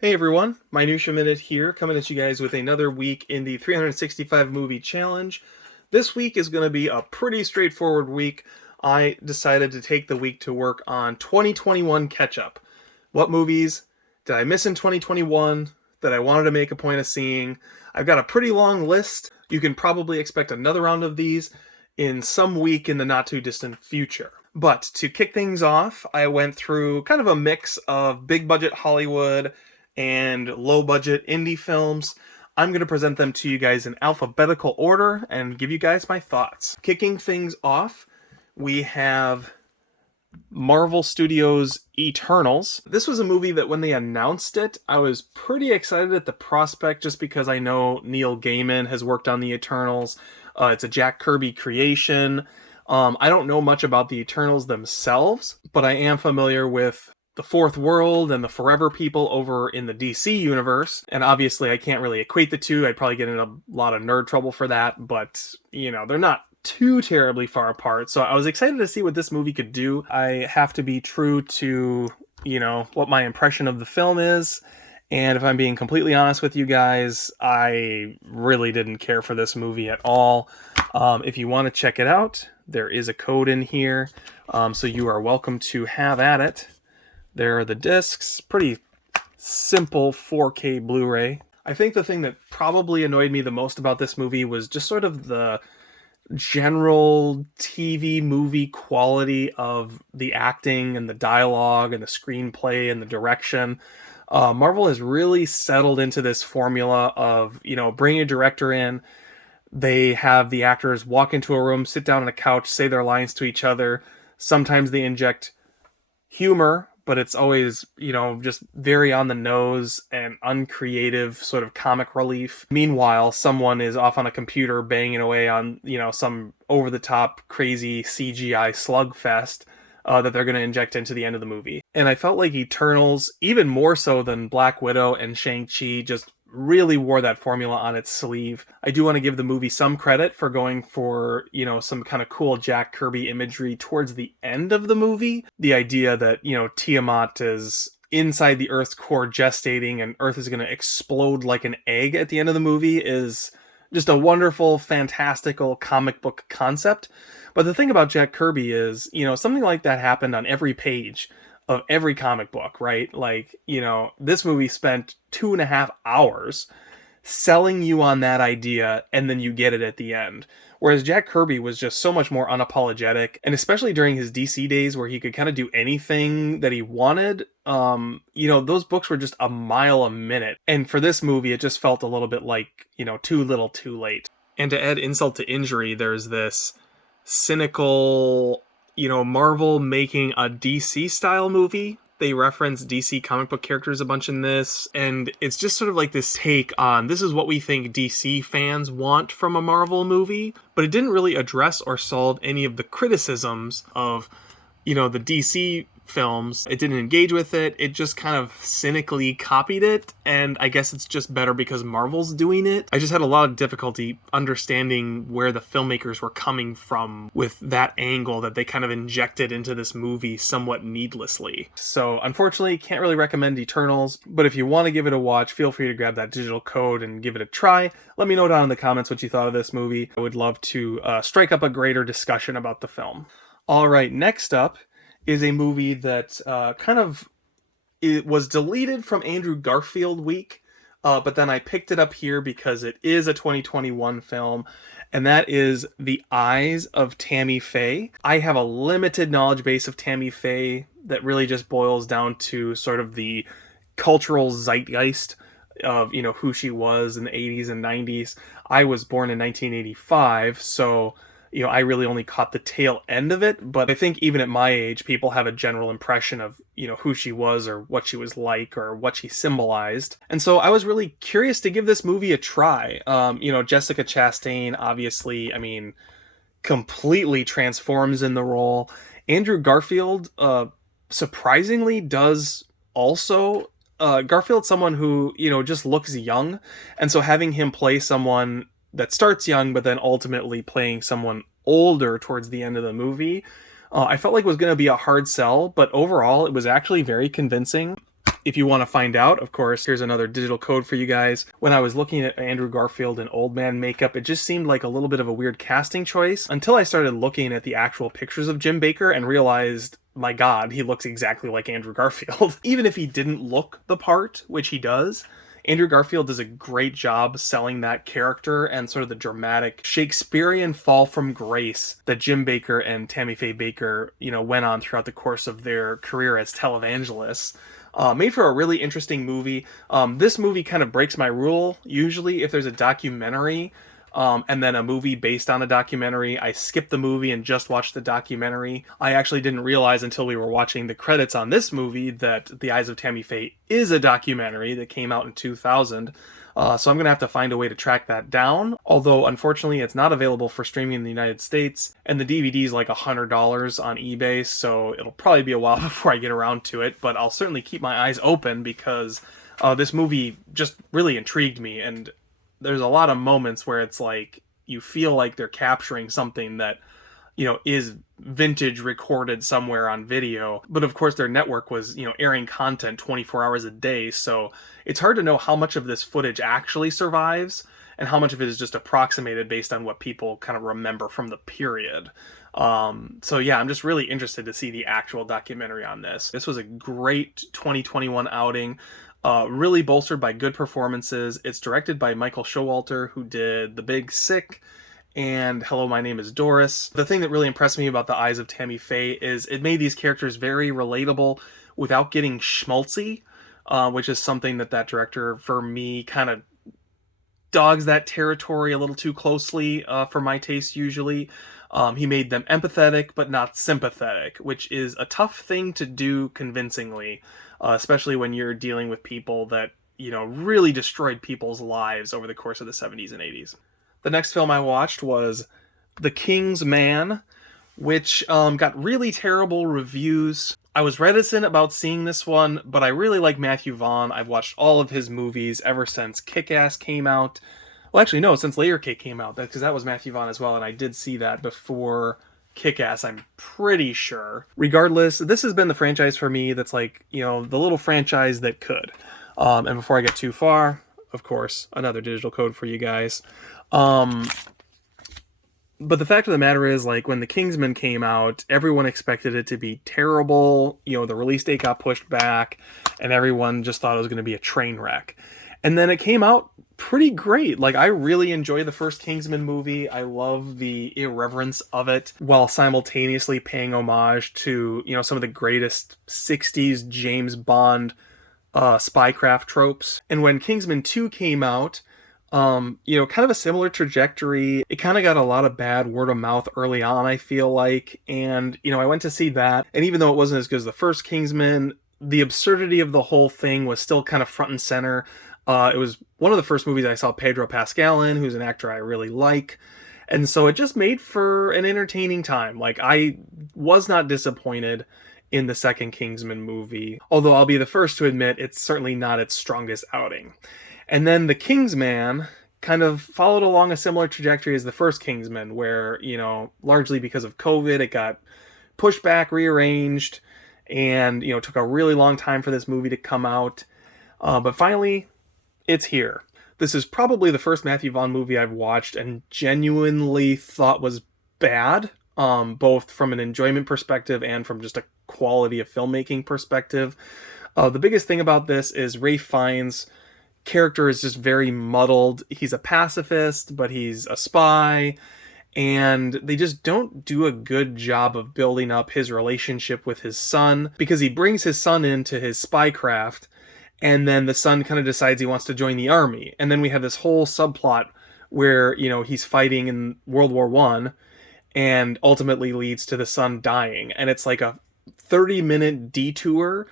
Hey everyone, Minutia Minute here, coming at you guys with another week in the 365 movie challenge. This week is going to be a pretty straightforward week. I decided to take the week to work on 2021 catch-up. What movies did I miss in 2021 that I wanted to make a point of seeing? I've got a pretty long list. You can probably expect another round of these in some week in the not too distant future. But to kick things off, I went through kind of a mix of big budget Hollywood and low budget indie films. I'm going to present them to you guys in alphabetical order and give you guys my thoughts. Kicking things off, we have Marvel Studios' Eternals. This was a movie that when they announced it, I was pretty excited at the prospect just because I know Neil Gaiman has worked on the Eternals. It's a Jack Kirby creation. I don't know much about the Eternals themselves, but I am familiar with the Fourth World and the Forever People over in the DC universe. And obviously, I can't really equate the two. I'd probably get in a lot of nerd trouble for that, but, they're not too terribly far apart. So I was excited to see what this movie could do. I have to be true to, what my impression of the film is. And if I'm being completely honest with you guys, I really didn't care for this movie at all. If you want to check it out, there is a code in here. So you are welcome to have at it. There are the discs, pretty simple 4K Blu-ray. I think the thing that probably annoyed me the most about this movie was just sort of the general TV movie quality of the acting and the dialogue and the screenplay and the direction. Marvel has really settled into this formula of, bring a director in, they have the actors walk into a room, sit down on a couch, say their lines to each other. Sometimes they inject humor, but it's always, just very on the nose and uncreative sort of comic relief. Meanwhile, someone is off on a computer banging away on, some over the top crazy CGI slugfest that they're going to inject into the end of the movie. And I felt like Eternals, even more so than Black Widow and Shang-Chi, just really wore that formula on its sleeve. I do want to give the movie some credit for going for, some kind of cool Jack Kirby imagery towards the end of the movie. The idea that, Tiamat is inside the Earth's core gestating and Earth is going to explode like an egg at the end of the movie is just a wonderful, fantastical comic book concept. But the thing about Jack Kirby is, something like that happened on every page of every comic book, right? Like, this movie spent 2.5 hours selling you on that idea, and then you get it at the end. Whereas Jack Kirby was just so much more unapologetic, and especially during his DC days where he could kind of do anything that he wanted, those books were just a mile a minute. And for this movie, it just felt a little bit like, too little too late. And to add insult to injury, there's this cynical, Marvel making a DC style movie. They reference DC comic book characters a bunch in this, and it's just sort of like this take on this is what we think DC fans want from a Marvel movie, but it didn't really address or solve any of the criticisms of, the DC films. It didn't engage with it. It just kind of cynically copied it, and I guess it's just better because Marvel's doing it. I just had a lot of difficulty understanding where the filmmakers were coming from with that angle that they kind of injected into this movie somewhat needlessly. So unfortunately, can't really recommend Eternals, but if you want to give it a watch, feel free to grab that digital code and give it a try. Let me know down in the comments what you thought of this movie. I would love to strike up a greater discussion about the film. All right, next up is a movie that it was deleted from Andrew Garfield week, but then I picked it up here because it is a 2021 film, and that is The Eyes of Tammy Faye. I have a limited knowledge base of Tammy Faye that really just boils down to sort of the cultural zeitgeist of, who she was in the 80s and 90s. I was born in 1985, so I really only caught the tail end of it, but I think even at my age, people have a general impression of, who she was or what she was like or what she symbolized. And so I was really curious to give this movie a try. Jessica Chastain, obviously, completely transforms in the role. Andrew Garfield, surprisingly does also. Garfield's someone who, just looks young. And so having him play someone that starts young, but then ultimately playing someone older towards the end of the movie, I felt like it was going to be a hard sell, but overall it was actually very convincing. If you want to find out, of course, here's another digital code for you guys. When I was looking at Andrew Garfield in old man makeup, it just seemed like a little bit of a weird casting choice until I started looking at the actual pictures of Jim Bakker and realized, my God, he looks exactly like Andrew Garfield. Even if he didn't look the part, which he does, Andrew Garfield does a great job selling that character and sort of the dramatic Shakespearean fall from grace that Jim Bakker and Tammy Faye Bakker, went on throughout the course of their career as televangelists. Made for a really interesting movie. This movie kind of breaks my rule. Usually, if there's a documentary and then a movie based on a documentary, I skip the movie and just watch the documentary. I actually didn't realize until we were watching the credits on this movie that The Eyes of Tammy Faye is a documentary that came out in 2000. So I'm going to have to find a way to track that down. Although, unfortunately, it's not available for streaming in the United States, and the DVD is like $100 on eBay, so it'll probably be a while before I get around to it, but I'll certainly keep my eyes open because this movie just really intrigued me, and there's a lot of moments where it's like you feel like they're capturing something that is vintage recorded somewhere on video. But of course their network was, airing content 24 hours a day. So it's hard to know how much of this footage actually survives and how much of it is just approximated based on what people kind of remember from the period. So yeah, I'm just really interested to see the actual documentary on this. This was a great 2021 outing. Really bolstered by good performances. It's directed by Michael Showalter, who did The Big Sick and Hello, My Name is Doris. The thing that really impressed me about The Eyes of Tammy Faye is it made these characters very relatable without getting schmaltzy, which is something that director, for me, kind of dogs that territory a little too closely for my taste usually. He made them empathetic but not sympathetic, which is a tough thing to do convincingly, especially when you're dealing with people that, really destroyed people's lives over the course of the 70s and 80s. The next film I watched was The King's Man, which got really terrible reviews. I was reticent about seeing this one, but I really like Matthew Vaughn. I've watched all of his movies ever since Kick-Ass came out. Well, actually, no, since Layer Cake came out, because that was Matthew Vaughn as well, and I did see that before Kick-Ass, I'm pretty sure. Regardless, this has been the franchise for me that's like, the little franchise that could. And before I get too far, of course, another digital code for you guys. But the fact of the matter is, like, when The Kingsman came out, everyone expected it to be terrible. The release date got pushed back, and everyone just thought it was going to be a train wreck. And then it came out pretty great. Like, I really enjoy the first Kingsman movie. I love the irreverence of it, while simultaneously paying homage to, some of the greatest 60s James Bond spycraft tropes. And when Kingsman 2 came out, kind of a similar trajectory. It kind of got a lot of bad word of mouth early on, I feel like. And, I went to see that. And even though it wasn't as good as the first Kingsman, the absurdity of the whole thing was still kind of front and center. It was one of the first movies I saw Pedro Pascal in, who's an actor I really like. And so it just made for an entertaining time. Like, I was not disappointed in the second Kingsman movie, although I'll be the first to admit it's certainly not its strongest outing. And then The Kingsman kind of followed along a similar trajectory as the first Kingsman, where, largely because of COVID, it got pushed back, rearranged, and, took a really long time for this movie to come out. But finally, it's here. This is probably the first Matthew Vaughn movie I've watched and genuinely thought was bad, both from an enjoyment perspective and from just a quality of filmmaking perspective. The biggest thing about this is Ralph Fiennes' character is just very muddled. He's a pacifist, but he's a spy, and they just don't do a good job of building up his relationship with his son, because he brings his son into his spycraft, and then the son kind of decides he wants to join the army. And then we have this whole subplot where, he's fighting in World War I, and ultimately leads to the son dying. And it's like a 30-minute detour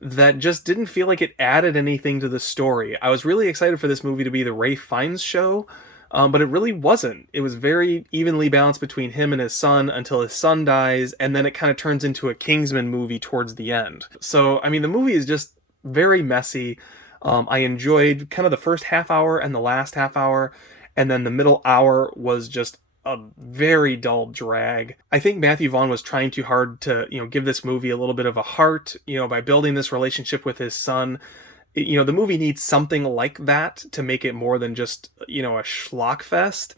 that just didn't feel like it added anything to the story. I was really excited for this movie to be the Ralph Fiennes show, but it really wasn't. It was very evenly balanced between him and his son until his son dies, and then it kind of turns into a Kingsman movie towards the end. So, the movie is just very messy. I enjoyed kind of the first half hour and the last half hour, and then the middle hour was just a very dull drag. I think Matthew Vaughn was trying too hard to, give this movie a little bit of a heart, by building this relationship with his son. The movie needs something like that to make it more than just, a schlock fest.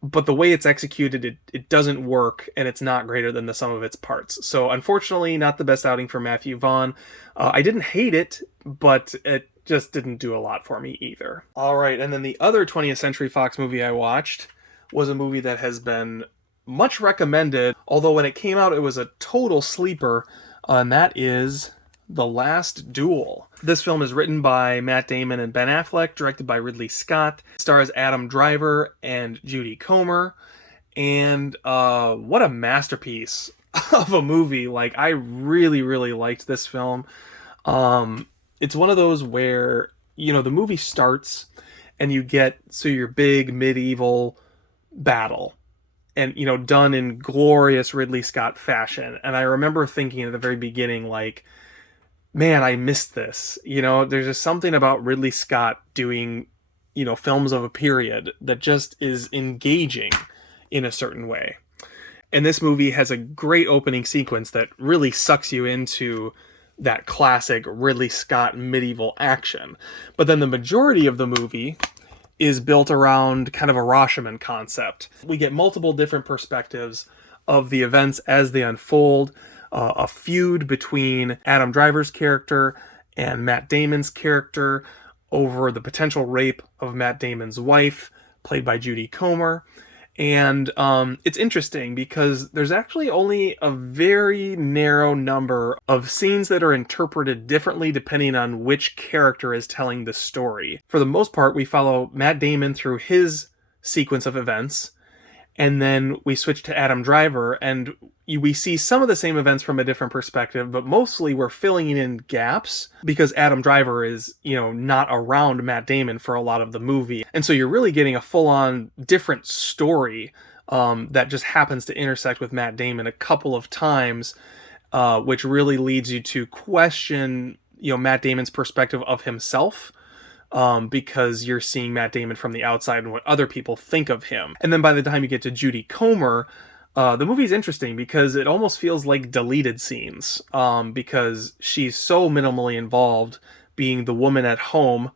But the way it's executed, it doesn't work, and it's not greater than the sum of its parts. So unfortunately, not the best outing for Matthew Vaughn. I didn't hate it, but it just didn't do a lot for me either. All right, and then the other 20th Century Fox movie I watched was a movie that has been much recommended, although when it came out, it was a total sleeper, and that is The Last Duel. This film is written by Matt Damon and Ben Affleck, directed by Ridley Scott. It stars Adam Driver and Judy Comer. And what a masterpiece of a movie. Like, I really, really liked this film. It's one of those where, the movie starts and you get your big medieval battle. And, done in glorious Ridley Scott fashion. And I remember thinking at the very beginning, like, man, I missed this. There's just something about Ridley Scott doing, films of a period that just is engaging in a certain way. And this movie has a great opening sequence that really sucks you into that classic Ridley Scott medieval action. But then the majority of the movie is built around kind of a Rashomon concept. We get multiple different perspectives of the events as they unfold. A feud between Adam Driver's character and Matt Damon's character over the potential rape of Matt Damon's wife, played by Judy Comer. And it's interesting because there's actually only a very narrow number of scenes that are interpreted differently depending on which character is telling the story. For the most part, we follow Matt Damon through his sequence of events, and then we switch to Adam Driver, and we see some of the same events from a different perspective, but mostly we're filling in gaps because Adam Driver is, not around Matt Damon for a lot of the movie. And so you're really getting a full-on different story that just happens to intersect with Matt Damon a couple of times, which really leads you to question, Matt Damon's perspective of himself. Because you're seeing Matt Damon from the outside and what other people think of him. And then by the time you get to Judy Comer, the movie's interesting because it almost feels like deleted scenes, because she's so minimally involved, being the woman at home,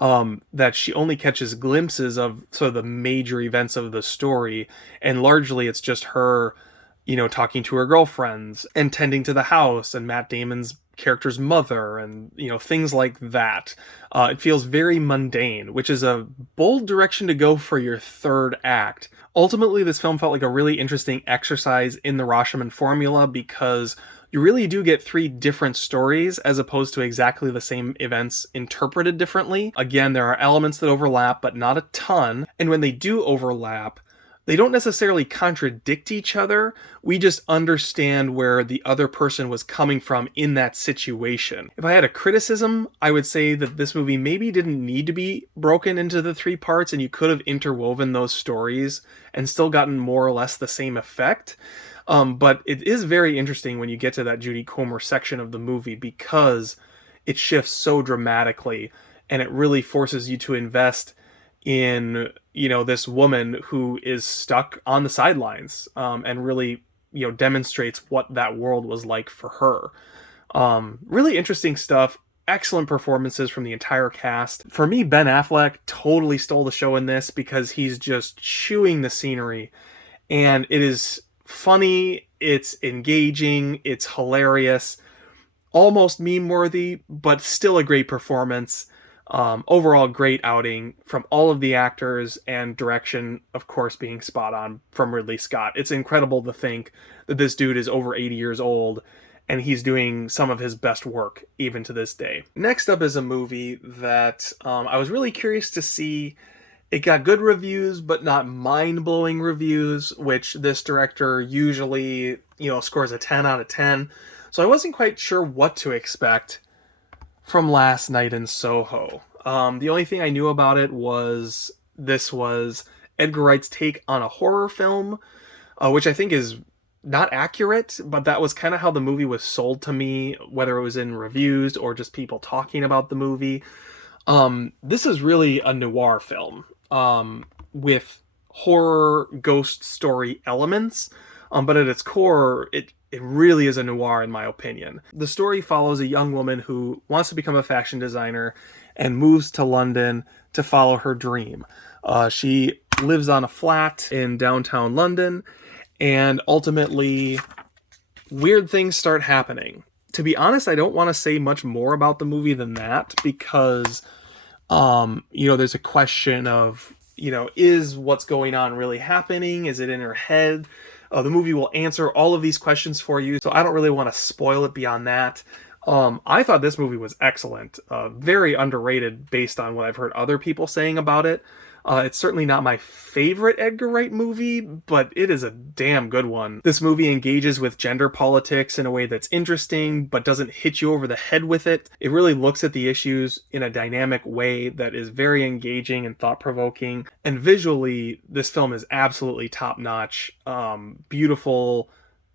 that she only catches glimpses of sort of the major events of the story, and largely it's just her, talking to her girlfriends and tending to the house and Matt Damon's character's mother and, things like that. It feels very mundane, which is a bold direction to go for your third act. Ultimately, this film felt like a really interesting exercise in the Rashomon formula because you really do get three different stories as opposed to exactly the same events interpreted differently. Again, there are elements that overlap, but not a ton. And when they do overlap, they don't necessarily contradict each other. We just understand where the other person was coming from in that situation. If I had a criticism, I would say that this movie maybe didn't need to be broken into the three parts, and you could have interwoven those stories and still gotten more or less the same effect. But it is very interesting when you get to that Judy Comer section of the movie because it shifts so dramatically, and it really forces you to invest in, this woman who is stuck on the sidelines, and really, demonstrates what that world was like for her. Really interesting stuff. Excellent performances from the entire cast. For me, Ben Affleck totally stole the show in this because he's just chewing the scenery, and it is funny, it's engaging, it's hilarious, almost meme-worthy, but still a great performance. Overall, great outing from all of the actors, and direction, of course, being spot on from Ridley Scott. It's incredible to think that this dude is over 80 years old and he's doing some of his best work even to this day. Next up is a movie that I was really curious to see. It got good reviews, but not mind-blowing reviews, which this director usually, scores a 10 out of 10. So I wasn't quite sure what to expect from Last Night in Soho. The only thing I knew about it was this was Edgar Wright's take on a horror film, which I think is not accurate, but that was kind of how the movie was sold to me, whether it was in reviews or just people talking about the movie. This is really a noir film, with horror ghost story elements, but at its core, it really is a noir in my opinion. The story follows a young woman who wants to become a fashion designer and moves to London to follow her dream. She lives on a flat in downtown London, and ultimately, weird things start happening. To be honest, I don't want to say much more about the movie than that because, there's a question of, is what's going on really happening? Is it in her head? The movie will answer all of these questions for you, so I don't really want to spoil it beyond that. I thought this movie was excellent, very underrated based on what I've heard other people saying about it. It's certainly not my favorite Edgar Wright movie, but it is a damn good one. This movie engages with gender politics in a way that's interesting, but doesn't hit you over the head with it. It really looks at the issues in a dynamic way that is very engaging and thought-provoking. And visually, this film is absolutely top-notch. Beautiful,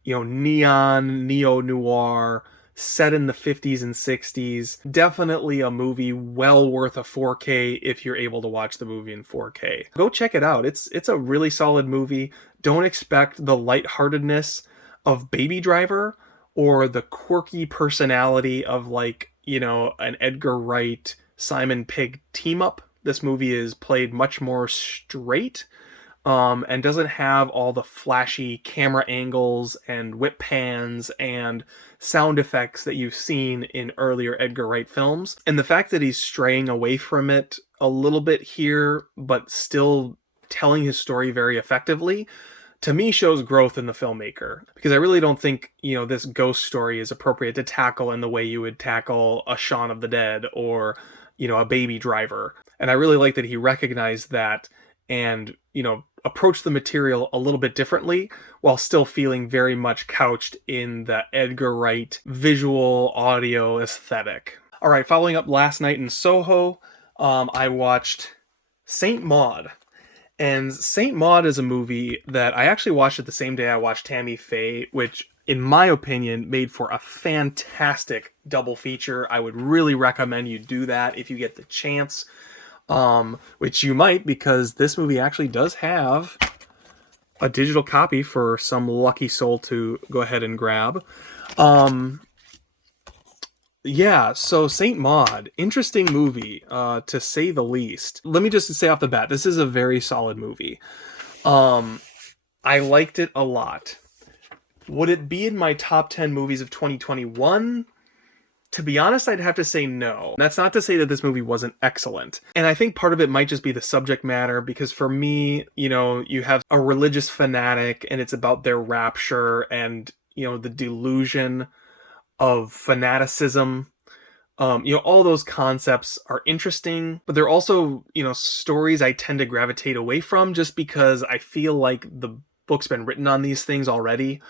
neon, neo-noir, set in the 50s and 60s. Definitely a movie well worth a 4K if you're able to watch the movie in 4K. Go check it out. It's a really solid movie. Don't expect the lightheartedness of Baby Driver or the quirky personality of an Edgar Wright Simon Pegg team up. This movie is played much more straight. And doesn't have all the flashy camera angles and whip pans and sound effects that you've seen in earlier Edgar Wright films. And the fact that he's straying away from it a little bit here, but still telling his story very effectively, to me shows growth in the filmmaker. Because I really don't think, this ghost story is appropriate to tackle in the way you would tackle a Shaun of the Dead or, a Baby Driver. And I really like that he recognized that and, approach the material a little bit differently while still feeling very much couched in the Edgar Wright visual audio aesthetic. All right, following up last night in Soho, I watched Saint Maud. And Saint Maud is a movie that I actually watched it the same day I watched Tammy, Faye, which in my opinion made for a fantastic double feature. I would really recommend you do that if you get the chance. Which you might, because this movie actually does have a digital copy for some lucky soul to go ahead and grab. So Saint Maud, interesting movie, to say the least. Let me just say off the bat, this is a very solid movie. I liked it a lot. Would it be in my top 10 movies of 2021? To be honest, I'd have to say no. That's not to say that this movie wasn't excellent. And I think part of it might just be the subject matter, because for me, you have a religious fanatic and it's about their rapture and, the delusion of fanaticism. All those concepts are interesting, but they're also, stories I tend to gravitate away from just because I feel like the book's been written on these things already.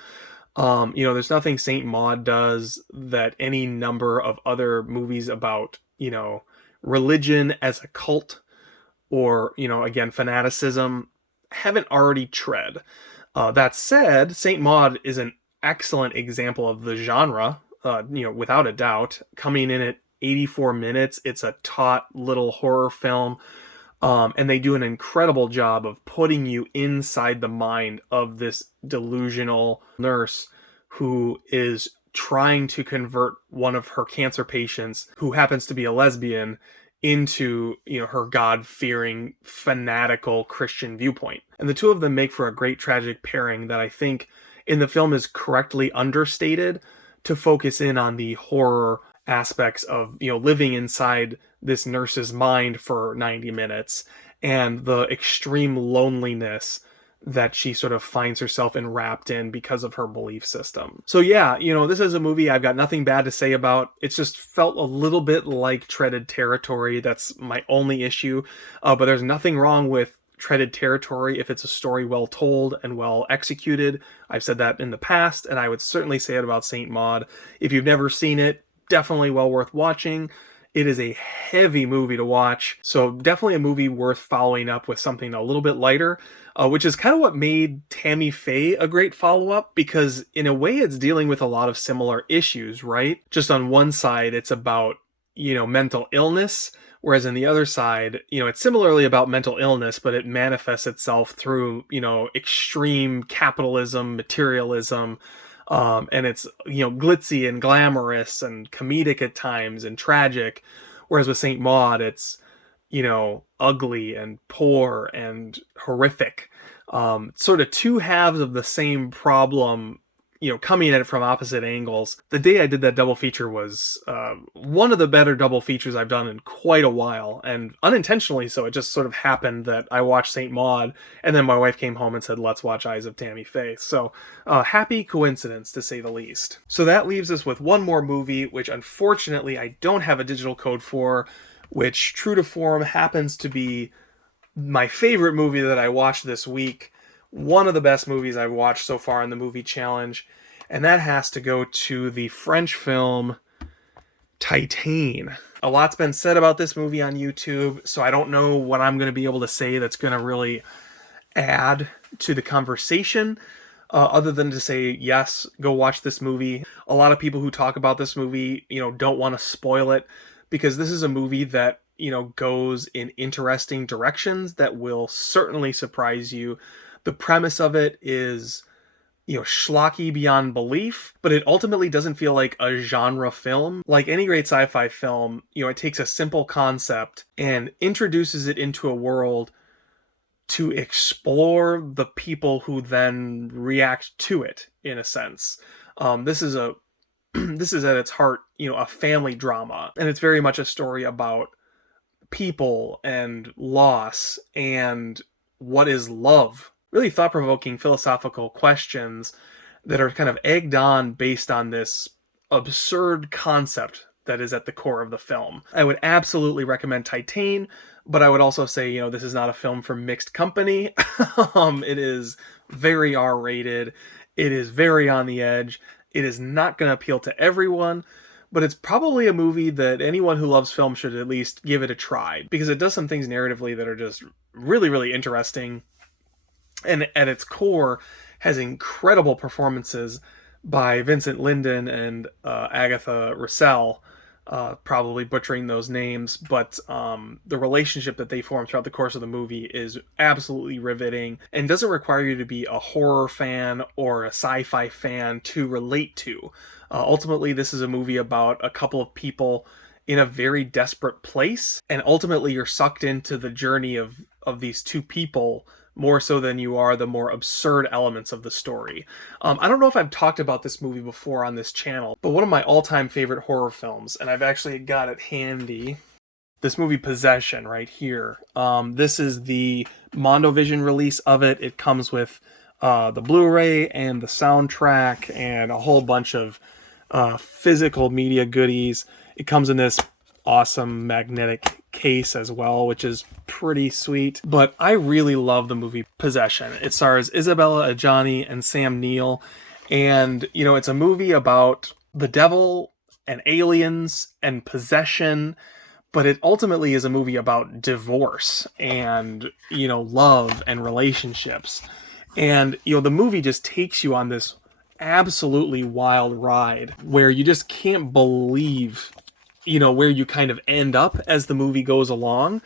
There's nothing Saint Maud does that any number of other movies about, religion as a cult or, again, fanaticism haven't already tread. That said, Saint Maud is an excellent example of the genre, without a doubt. Coming in at 84 minutes, it's a taut little horror film. And they do an incredible job of putting you inside the mind of this delusional nurse who is trying to convert one of her cancer patients, who happens to be a lesbian, into, her God-fearing, fanatical Christian viewpoint. And the two of them make for a great tragic pairing that I think in the film is correctly understated to focus in on the horror aspects of, living inside this nurse's mind for 90 minutes and the extreme loneliness that she sort of finds herself enwrapped in because of her belief system. So yeah, this is a movie I've got nothing bad to say about. It's just felt a little bit like treaded territory. That's my only issue. But there's nothing wrong with treaded territory if it's a story well told and well executed. I've said that in the past, and I would certainly say it about Saint Maud. If you've never seen it, definitely well worth watching. It is a heavy movie to watch, so definitely a movie worth following up with something a little bit lighter, which is kind of what made Tammy Faye a great follow-up, because in a way it's dealing with a lot of similar issues, right? Just on one side, it's about, mental illness, Whereas in the other side, it's similarly about mental illness, but it manifests itself through, extreme capitalism, materialism, and it's, glitzy and glamorous and comedic at times and tragic. Whereas with Saint Maud, it's, ugly and poor and horrific. Sort of two halves of the same problem, coming at it from opposite angles. The day I did that double feature was one of the better double features I've done in quite a while, and unintentionally so. It just sort of happened that I watched Saint Maud, and then my wife came home and said, let's watch Eyes of Tammy Faye. So happy coincidence, to say the least. So that leaves us with one more movie, which unfortunately I don't have a digital code for, which, true to form, happens to be my favorite movie that I watched this week. One of the best movies I've watched so far in the movie challenge, and that has to go to the French film Titane. A lot's been said about this movie on YouTube, so I don't know what I'm going to be able to say that's going to really add to the conversation, other than to say, yes, go watch this movie. A lot of people who talk about this movie, don't want to spoil it, because this is a movie that, goes in interesting directions that will certainly surprise you. The premise of it is, schlocky beyond belief, but it ultimately doesn't feel like a genre film. Like any great sci-fi film, it takes a simple concept and introduces it into a world to explore the people who then react to it, in a sense. This is this is at its heart, a family drama, and it's very much a story about people and loss and what is love. Really thought-provoking philosophical questions that are kind of egged on based on this absurd concept that is at the core of the film. I would absolutely recommend Titane, but I would also say, this is not a film for mixed company. It is very R-rated. It is very on the edge. It is not going to appeal to everyone, but it's probably a movie that anyone who loves film should at least give it a try, because it does some things narratively that are just really, really interesting, and at its core has incredible performances by Vincent Linden and Agatha Roussel, probably butchering those names, but the relationship that they form throughout the course of the movie is absolutely riveting and doesn't require you to be a horror fan or a sci-fi fan to relate to. Ultimately, this is a movie about a couple of people in a very desperate place, and ultimately you're sucked into the journey of these two people more so than you are the more absurd elements of the story. I don't know if I've talked about this movie before on this channel, but one of my all-time favorite horror films, and I've actually got it handy, this movie Possession right here. This is the Mondovision release of it. It comes with the Blu-ray and the soundtrack and a whole bunch of physical media goodies. It comes in this awesome magnetic case as well, which is pretty sweet. But I really love the movie Possession. It stars Isabella Adjani and Sam Neill, and it's a movie about the devil and aliens and possession, but it ultimately is a movie about divorce and love and relationships. And the movie just takes you on this absolutely wild ride where you just can't believe where you kind of end up as the movie goes along.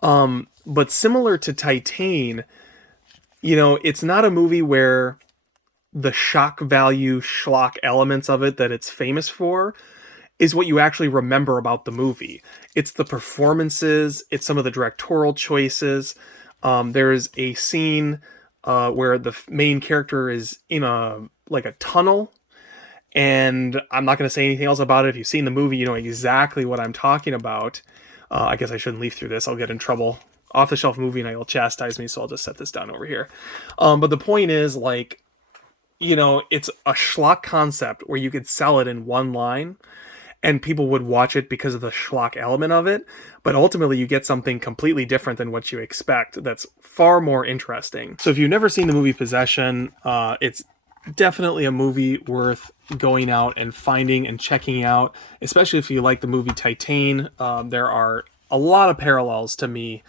But similar to Titane, it's not a movie where the shock value schlock elements of it that it's famous for is what you actually remember about the movie. It's the performances, it's some of the directorial choices. There's a scene where the main character is in a tunnel, and I'm not going to say anything else about it. If you've seen the movie, you know exactly what I'm talking about. I guess I shouldn't leaf through this. I'll get in trouble. Off-the-shelf movie night will chastise me, so I'll just set this down over here. But the point is, it's a schlock concept where you could sell it in one line, and people would watch it because of the schlock element of it, but ultimately you get something completely different than what you expect that's far more interesting. So if you've never seen the movie Possession, it's definitely a movie worth going out and finding and checking out, especially if you like the movie Titane. There are a lot of parallels to me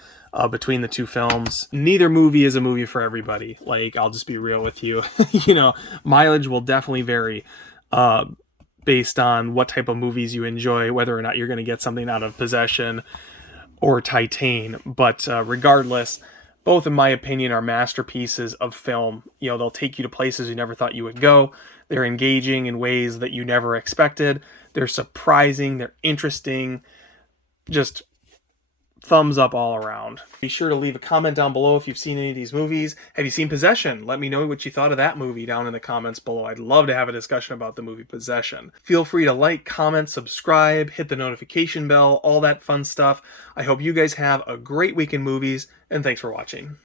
between the two films. Neither movie is a movie for everybody. I'll just be real with you. Mileage will definitely vary based on what type of movies you enjoy, whether or not you're going to get something out of Possession or Titane. But regardless, both, in my opinion, are masterpieces of film. You know, they'll take you to places you never thought you would go. They're engaging in ways that you never expected. They're surprising. They're interesting. Just thumbs up all around. Be sure to leave a comment down below if you've seen any of these movies. Have you seen Possession? Let me know what you thought of that movie down in the comments below. I'd love to have a discussion about the movie Possession. Feel free to like, comment, subscribe, hit the notification bell, all that fun stuff. I hope you guys have a great week in movies, and thanks for watching.